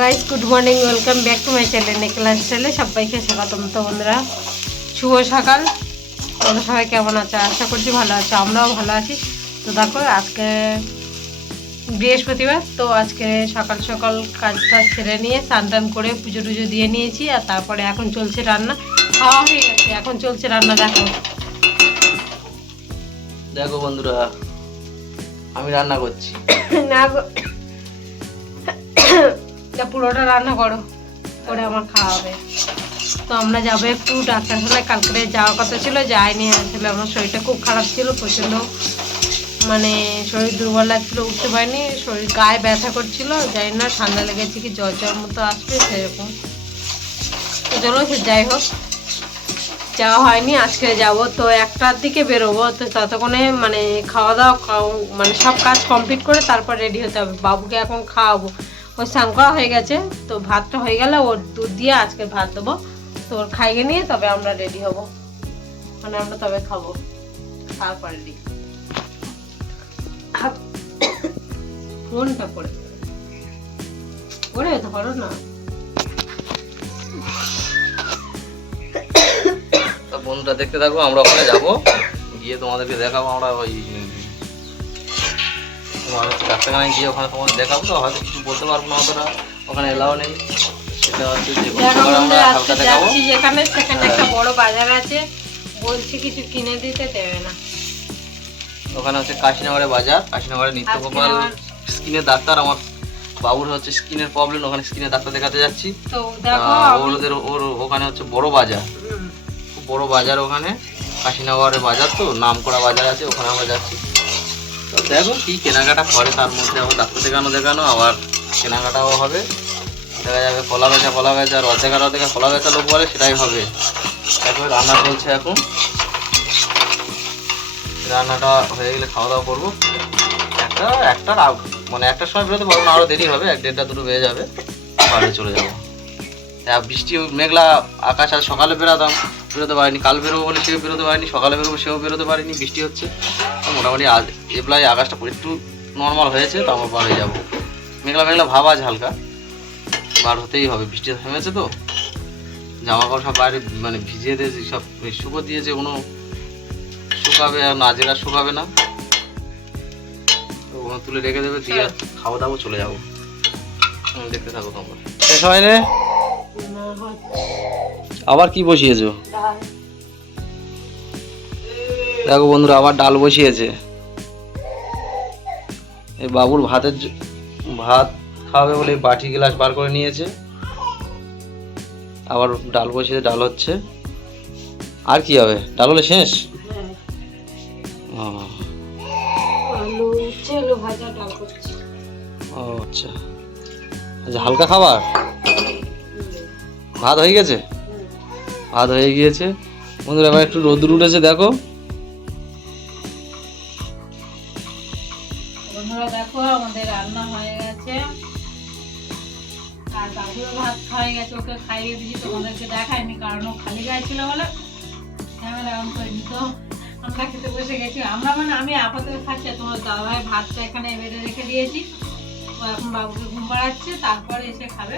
Guys good morning, welcome back to my channel Nikhil লাইফস্টাইলে সবাইকে স্বাগতম। তো বন্ধুরা শুভ সকাল। তোমরা সবাই কেমন আছো? আশা করছি ভালো আছো, আমরাও ভালো আছি। তো দেখো আজকে বৃহস্পতিবার, তো আজকে সকাল সকাল কাজটা সেরে নিয়ে স্নান টান করে পুজো টুজো দিয়ে নিয়েছি। আর তারপরে এখন চলছে রান্না, খাওয়া হয়ে গেছে, এখন চলছে রান্না। দেখো দেখো বন্ধুরা, আমি রান্না করছি। না গো, পুরোটা রান্না করো, করে আমার খাওয়া হবে। তো আমরা যাবো একটু ডাক্তারখানায়, কালকে যাওয়ার কথা ছিল, যাইনি। আসলে আমার শরীরটা খুব খারাপ ছিল, প্রচণ্ড মানে শরীর দুর্বল লাগছিল, উঠতে পারিনি, শরীর গায়ে ব্যথা করছিল, জানি না ঠান্ডা লেগেছে কি জ্বর জ্বর মতো আসবে সেরকম। তো চলো সে যাই হোক, যাওয়া হয়নি, আজকে যাব। তো 1টার দিকে বেরোবো, তো ততক্ষণে মানে খাওয়া দাওয়া মানে সব কাজ কমপ্লিট করে তারপর রেডি হতে হবে। বাবুকে এখন খাওয়াবো, ওর স্নান করা হয়ে গেছে, তো ভাতটা হয়ে গেলে ওর দুধ দিয়ে আজকে ভাত দেবো। তো ওর খাইয়ে নিয়ে তবে আমরা রেডি হব, মানে আমরা তবে খাবো, তারপর রেডি। ফোনটা করে ওরে ধরো না। তো বন্ধুরা দেখতে থাকবো, আমরা ওখানে যাবো, গিয়ে তোমাদেরকে দেখাবো। আমরা ওই তোমার হচ্ছে ডাক্তারখানায় গিয়ে ওখানে তোমাদের দেখাবো। তো হয়তো কিছু বলতে পারবো না, অতটা ওখানে এলাও নেই। সেটা হচ্ছে যে আমরা হালকা দেখাবো। যেখানে সেখানে একটা বড় বাজার আছে, বলছি কিছু কিনে দিতে দেবে না। ওখানে হচ্ছে কাশিনগরের বাজার, কাশিনগরের নিত্যগোপাল স্কিনের ডাক্তার। আমার বাবুর হচ্ছে স্কিনের প্রবলেম, ওখানে স্কিনের ডাক্তার দেখাতে যাচ্ছি। তো দেখো ওর ওখানে হচ্ছে বড় বাজার, খুব বড় বাজার ওখানে, কাশিনগরের বাজার, তো নাম করা বাজার আছে, ওখানে আমরা যাচ্ছি। তো দেখো কি কেনাকাটা করে, তার মধ্যে আবার ডাক্তার দেখানো আবার কেনাকাটাও হবে। দেখা যাবে কলা বেচা, আর অর্ধেক কলা বেচা লোক বলে সেটাই হবে। তারপরে রান্না চলছে এখন, রান্নাটা হয়ে গেলে খাওয়া দাওয়া করবো। মানে 1টার সময় বেরোতে পারবো না, আরও দেরি হবে, 1, 1:30, 2 বেজে যাবে, বাড়ি চলে যাবো। বৃষ্টি মেঘলা আকাশ, আজ সকালে বেরোতে পারিনি, কাল বেরোবো বলে সেও বেরোতে পারিনি, সকালে বেরোবো সেও বেরোতে পারিনি, বৃষ্টি হচ্ছে। মোটামুটি আজ এপ্লাই আকাশটা একটু নর্মাল হয়েছে, তো আমরা বার হয়ে যাবো। মেঘলা ভাব আছে হালকা, বার হতেই হবে, বৃষ্টি থেমেছে তো। জামা কাপড় সব বাইরে মানে ভিজিয়ে দিয়েছি, সব শুকো দিয়েছে, কোনো শুকাবে আর না, যেটা শুকাবে না তো ওখানে তুলে রেখে দেবে, দিয়ে খাওয়া দাওয়া চলে যাবো। দেখতে থাকো তোমরা। শেষ হয় রে, আবার কি বসিয়েছো? দেখো বন্ধুরা, আবার ডাল বসিয়েছে। এই বাবুর ভাত খাওয়াবে বলে বাটি গ্লাস বার করে নিয়েছে, আবার ডাল বসিয়েছে, ডাল হচ্ছে। আর কি হবে, ডাল হলে শেষ। ও আচ্ছা, আচ্ছা, হালকা খাবার। ভাত হয়ে গেছে, ভাত হয়ে গিয়েছে বন্ধুরা। এবার একটু রোদ উঠেছে, দেখো বন্ধুরা, দেখো আমাদের রান্না হয়ে গেছে, আর বাবুর ভাত খাওয়া গেছে, ওকে খাইয়ে দিয়েছি। তোমাদেরকে দেখাইনি কারণ ও খালি গায়ে ছিল বলে ক্যামেরা অন করিনি। তো আমরা খেতে বসে গেছি, আমরা মানে আমি আপাতত খাচ্ছি, তোমার দাদাভাই ভাতটা এখানে বেড়ে রেখে দিয়েছি, ও এখন বাবুকে ঘুম পাড়াচ্ছে, তারপরে এসে খাবে।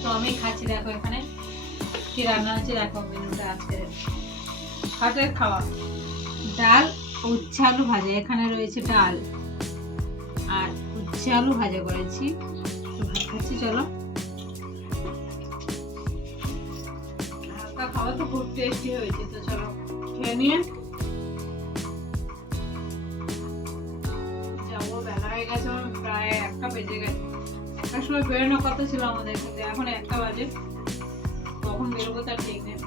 তো আমি খাচ্ছি। দেখো এখানে কি রান্না হচ্ছে, দেখো মেনুটা আজকে ভাতের খাওয়া, ডাল, উচ্ছে আলু ভাজা, এখানে রয়েছে ডাল আর উচ্ছে আলু ভাজা করেছি, ভাত খাচ্ছি। চলো, হালকা খাওয়া তো খুব টেস্টি হয়েছে, তো চলো খেয়ে নিয়ে যাবো। বেলা হয়ে গেছে, প্রায় 1টা বেজে গেছে। 1টার সময় বেরোনোর কথা ছিল আমাদের, কিন্তু এখন 1টা বাজে, কখন বেরোবো তার ঠিক নেই।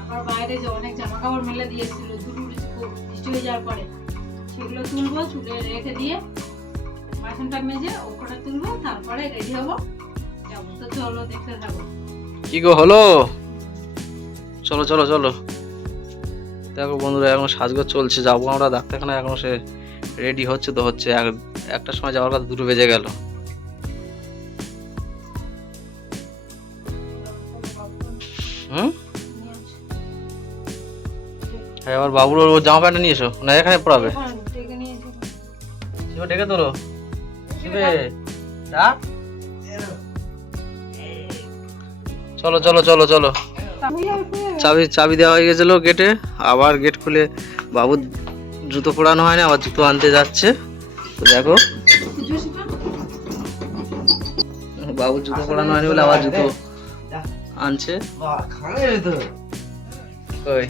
আবার বাইরে যে অনেক জামা কাপড় মেলে দিয়েছিল, বৃষ্টি হয়ে যাওয়ার পরে সেগুলো তুলবো, চুলে রেখে দিয়ে বাসনটা মেজে ওখানে তুলবো, তারপরে রেডি হবো, যাবো। তো চলো দেখতে থাকো। কি গো হলো, চলো চলো চলো। দেখো বন্ধুরা, এখন সাজগোজ চলছে, যাবো আমরা ডাক্তারখানায়, এখনো সে রেডি হচ্ছে, তো হচ্ছে 1টার সময় যাওয়ার কথা, 2 বেজে গেল। হ্যাঁ, আবার বাবুর ওর জামা প্যান্টটা নিয়ে এসো, না এখানে পড়াবে, ডেকে তোলো। ডাক চলো চলো চলো চলো, চাবি দেওয়া হয়ে গেছিল গেটে, আবার গেট খুলে বাবুর জুতো পরানো হয় না, আবার জুতো আনতে যাচ্ছে। তো দেখো বাবুর জুতো পরানো হয়নি বলে আবার জুতো আনছে। কই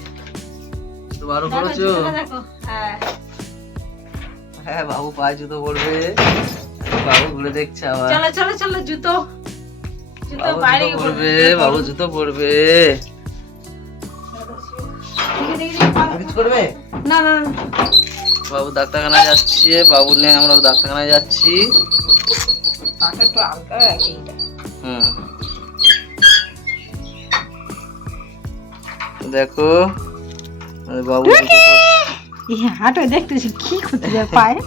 তো বারো করেছো? হ্যাঁ বাবু পায়ে জুতো পরবে, বাবু ঘুরে দেখছে আবার। চলো চলো চলো, জুতো জুতো বাবু বাইরে জুতো পরবে, বাবু জুতো পরবে। না না না। বাবু ডাক্তারখানায় যাচ্ছে, বাবু নিয়ে আমরা ডাক্তারখানায় যাচ্ছি। একটু হালকা রাখি। হুম দেখো বাবু হাঁটো, দেখতেছি কি করতে যায় পায়ে,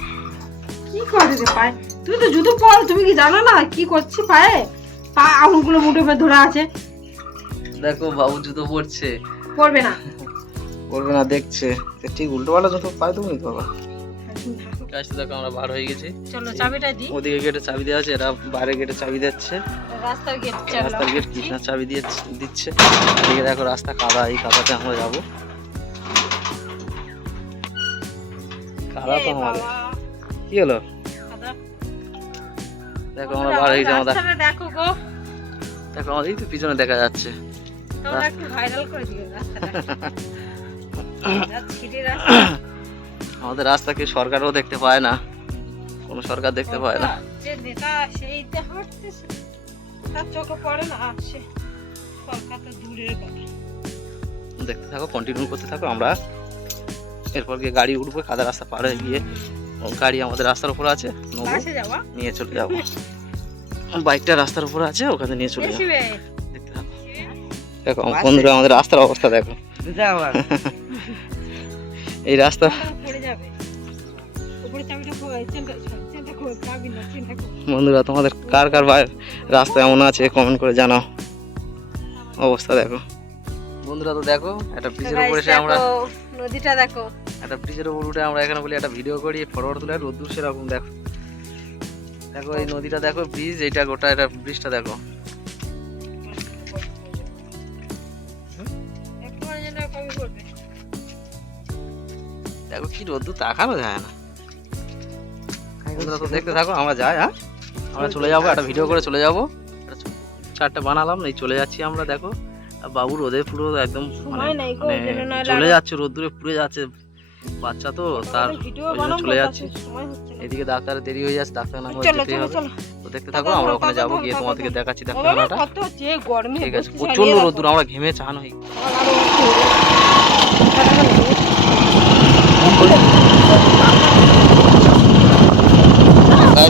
কি করে রে পায়ে? তুমি তো জুতো পর, তুমি কি জানো না কি করছি পায়ে? পা আঙুলগুলো মুঠো করে ধরে আছে। দেখো বাবু জুতো পরছে, পরবে না, পরবে না দেখছে। ঠিক উল্টো পাল্টা জুতো পায়ে তুমি তো বাবা। কাছে দেখো আমরা বার হয়ে গেছি। চলো চাবিটা দি। ওদিকে গেটে চাবি দেওয়া আছে, এরা বাইরে গেটে চাবি দিচ্ছে। রাস্তার গেট রাস্তার গেট কৃষ্ণার চাবি দিচ্ছে। এদিকে দেখো রাস্তা কাদা, এই কাদাতে আমরা যাবো। কাদা তো আমাদের কি হলো? দেখো আমরা বার হয়ে গেছি। রাস্তাটা দেখো গো, দেখো আমাদের এই তো পিছনে দেখা যাচ্ছে। তোমরা একটু ভাইরাল করে দিও রাস্তাটা। ছিটি রাস্তা, আমাদের রাস্তাকে সরকারও দেখতে পায় না, কোনো সরকার দেখতে পায় না। যে নেতা সেইটা হাঁটতেছে তার চোখে পড়ে না, আসে সরকার তো দূরের কথা। দেখতে থাকো, কন্টিনিউ করতে থাকো। আমরা এরপর গিয়ে গাড়ি উঠবো, কাদা রাস্তা পার হয়ে গিয়ে গাড়ি আমাদের রাস্তার উপর আছে, বাসে যাওয়া নিয়ে চলে যাবো। বাইকটা রাস্তার উপর আছে, ওখানে নিয়ে চলে যাবো। এসবে দেখতে থাকো। দেখো বন্ধুরা আমাদের রাস্তার অবস্থা দেখো। এই রাস্তা পড়ে যাবে, উপরে চাবিটা পড়ে, চিন্তা করো, চাবি না, চিন্তা করো। বন্ধুরা তোমাদের কার কার রাস্তা এমন আছে কমেন্ট করে জানাও। অবস্থা দেখো বন্ধুরা। তো দেখো একটা ব্রিজের উপর এসে আমরা, নদীটা দেখো, একটা ব্রিজের উপর উঠে আমরা এখানে বলি একটা ভিডিও করি, ফটোটা তুলে রোদ্দুর সেরকম দেখো। দেখো এই নদীটা দেখো, ব্রিজ এইটা গোটা, এটা ব্রিজটা দেখো। দেখো কি রোদ্দুর, তাকানো যায় না। বন্ধুরা তো দেখতে থাকো, আমরা যাই। হ্যাঁ আমরা চলে যাবো, একটা ভিডিও করে চলে যাবো। চারটে বানালাম, এই চলে যাচ্ছি আমরা। দেখো আর বাবু রোদে পুরো একদম চলে যাচ্ছে, রোদ্দুরে পুড়ে যাচ্ছে বাচ্চা তো, তার চলে যাচ্ছে। এদিকে ডাক্তারের দেরি হয়ে যাচ্ছে, ডাক্তার না যেতে হবে। তো দেখতে থাকো, আমরা ওখানে যাবো, গিয়ে তোমাদেরকে দেখাচ্ছি ডাক্তারখানাটা। ঠিক আছে, প্রচন্ড রোদ্দুর, আমরা ঘেমে চান হই।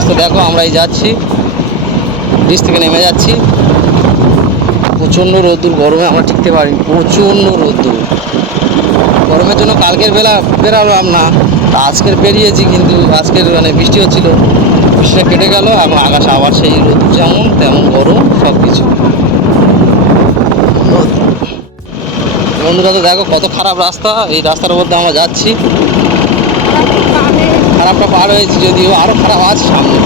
তো দেখো আমরা এই যাচ্ছি, ব্রিজ থেকে নেমে যাচ্ছি। প্রচণ্ড রোদ্দুর, গরমে আমরা টিকতে পারি, প্রচণ্ড রোদ্দুর। গরমের জন্য কালকের বেলা বেরালাম না, আজকের বেরিয়েছি, কিন্তু আজকের মানে বৃষ্টি হচ্ছিল, বৃষ্টিটা কেটে গেল, এবং আকাশ আবার সেই রোদ্দুর যেমন তেমন গরম সব কিছু। বন্ধুরা তো দেখো কত খারাপ রাস্তা, এই রাস্তার মধ্যে আমরা যাচ্ছি। খারাপটা পার হয়েছি, যদিও আরো খারাপ আছে সামনে।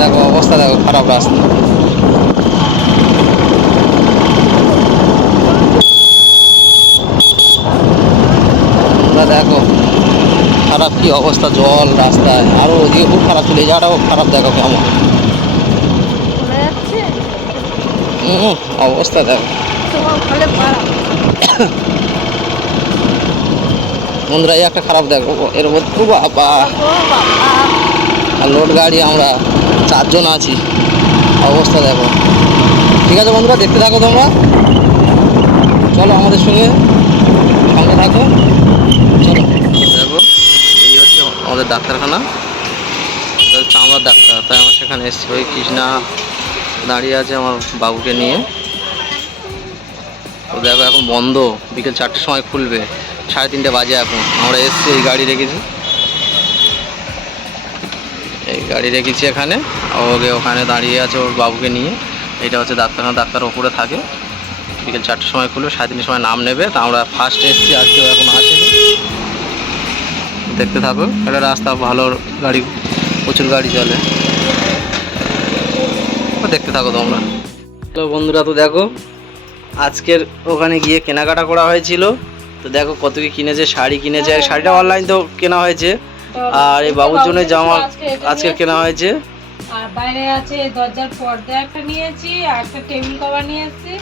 দেখো অবস্থা দেখো, খারাপ রাস্তা। দেখো খারাপ কি অবস্থা, জল রাস্তায়, আরো ওদিকে খুব খারাপ ছিল, এই জায়গাটাও খারাপ। দেখো কেমন অবস্থা দেখো। বন্ধুরা এই একটা খারাপ দেখো, এর মধ্যে বাবা আর লোড গাড়ি, আমরা 4 জন আছি। অবস্থা দেখো। ঠিক আছে বন্ধুরা, দেখতে থাকো তোমরা, চলো আমাদের সঙ্গে থাকো। চলো দেখো, এই হচ্ছে আমাদের ডাক্তারখানা, চামড়ার ডাক্তার, তাই আমরা সেখানে এসেছি। ওই কৃষ্ণা দাঁড়িয়ে আছে আমার বাবুকে নিয়ে। তো দেখো এখন বন্ধ, বিকেল 4টের সময় খুলবে, 3:30 বাজে এখন। আমরা এসেছি, এই গাড়ি রেখেছি, এই গাড়ি রেখেছি এখানে। ওখানে দাঁড়িয়ে আছে ওর বাবুকে নিয়ে। এটা হচ্ছে ডাক্তারখানা, ডাক্তার ওপরে থাকে। বিকেল 4টের সময় খুলবে, 3:30 সময় নাম নেবে। তা আমরা ফার্স্ট এসেছি, আর কেউ এখন আসেনি। দেখতে থাকো, এটা রাস্তা ভালো, গাড়ি প্রচুর গাড়ি চলে, দেখতে থাকো তোমরা। হ্যালো বন্ধুরা, তো দেখো আজকের ওখানে গিয়ে কেনাকাটা করা হয়েছিল। তো দেখো কত কি কিনেছে, শাড়ি কিনেছে, শাড়িটা অনলাইন তো কেনা হয়েছে, আর এই বাবুর জন্য জামা আজকে কেনা হয়েছে। আর বাইরে আছে দরজার পর্দা একটা নিয়েছি, আর একটা টেবিল কভার নিয়েছি,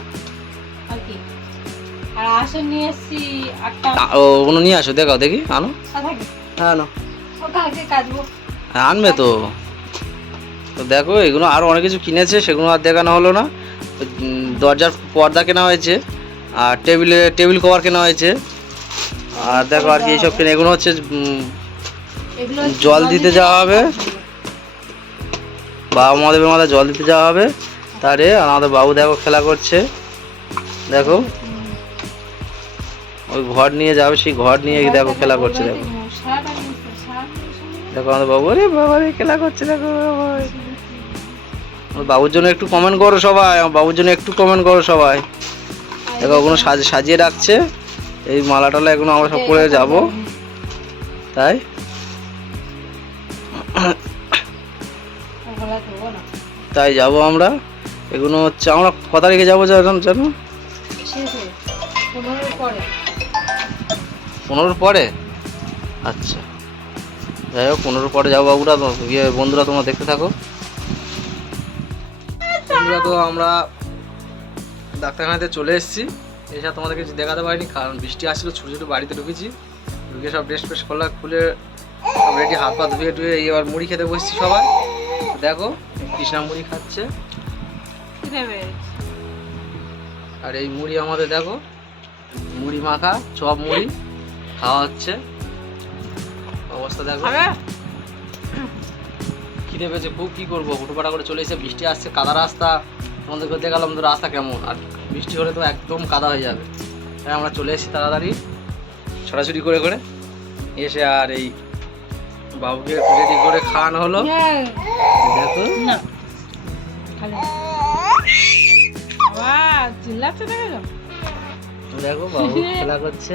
আর কি আর আসন নিয়েছি একটা। ওগুলো নিয়ে আসো, দেখাও দেখি, আনো। হ্যাঁ আনো, ওটা আগে কাটবো। হ্যাঁ আনবে তো। তো দেখো এগুলো আরও অনেক কিছু কিনেছে, সেগুলো আর দেখানো হলো না। দরজার পর্দা কেনা হয়েছে, আর টেবিল কভার কেনা হয়েছে, আর দেখো আর কি এইসব কেনা। এগুলো হচ্ছে জল দিতে যাওয়া হবে, বাবা মহাদেবের মাথায় জল দিতে যাওয়া হবে। তারে আর আমাদের বাবু দেখো খেলা করছে, দেখো ওই ঘর নিয়ে যাবে, সেই ঘর নিয়ে দেখো খেলা করছে। দেখো দেখো আমাদের বাবু, আরে বাবা রে খেলা করছে, দেখো বাবুর জন্য একটু কমেন্ট করো সবাই, আমার বাবুর জন্য একটু কমেন্ট করো সবাই। দেখো ওগুলো সাজিয়ে রাখছে, এই মালা টালা এগুলো আমরা সব পরে যাব, তাই তাই যাবো আমরা। এগুলো হচ্ছে আমরা ক তারিখে যাবো জানো? 15 পরে। আচ্ছা যাই হোক, 15 পরে যাবো বাবুরা। গিয়ে বন্ধুরা তোমরা দেখতে থাকো। বন্ধুরা তো আমরা ডাক্তারখানাতে চলে এসেছি, এসে তোমাদেরকে কিছু দেখাতে পারিনি, কারণ বৃষ্টি আসছিল। ছোটো ছোটো বাড়িতে ঢুকেছি, ঢুকে সব ড্রেস ফ্রেস করলাম, খুলে সব রেডি, হাত পা ধুয়ে টুয়ে এবার মুড়ি খেতে বসছি সবাই। দেখো কৃষ্ণা মুড়ি খাচ্ছে, আর এই মুড়ি আমাদের দেখো মুড়ি মাখা, চপ মুড়ি খাওয়া হচ্ছে। অবস্থা দেখো, খিদে পেয়েছে খুব, কি করবো, হুটোপাটা করে চলে এসে। বৃষ্টি আসছে, কাদা রাস্তা, তোমাদেরকে দেখালাম তো রাস্তা কেমন, আর বৃষ্টি হলে তো একদম কাদা হয়ে যাবে। তাই আমরা চলে এসেছি তাড়াতাড়ি, ছড়াছড়ি করে করে এসে, আর এই বাবুকে রেডি করে খাওয়ানো হলো। দেখো দেখো বাবু খেলা করছে।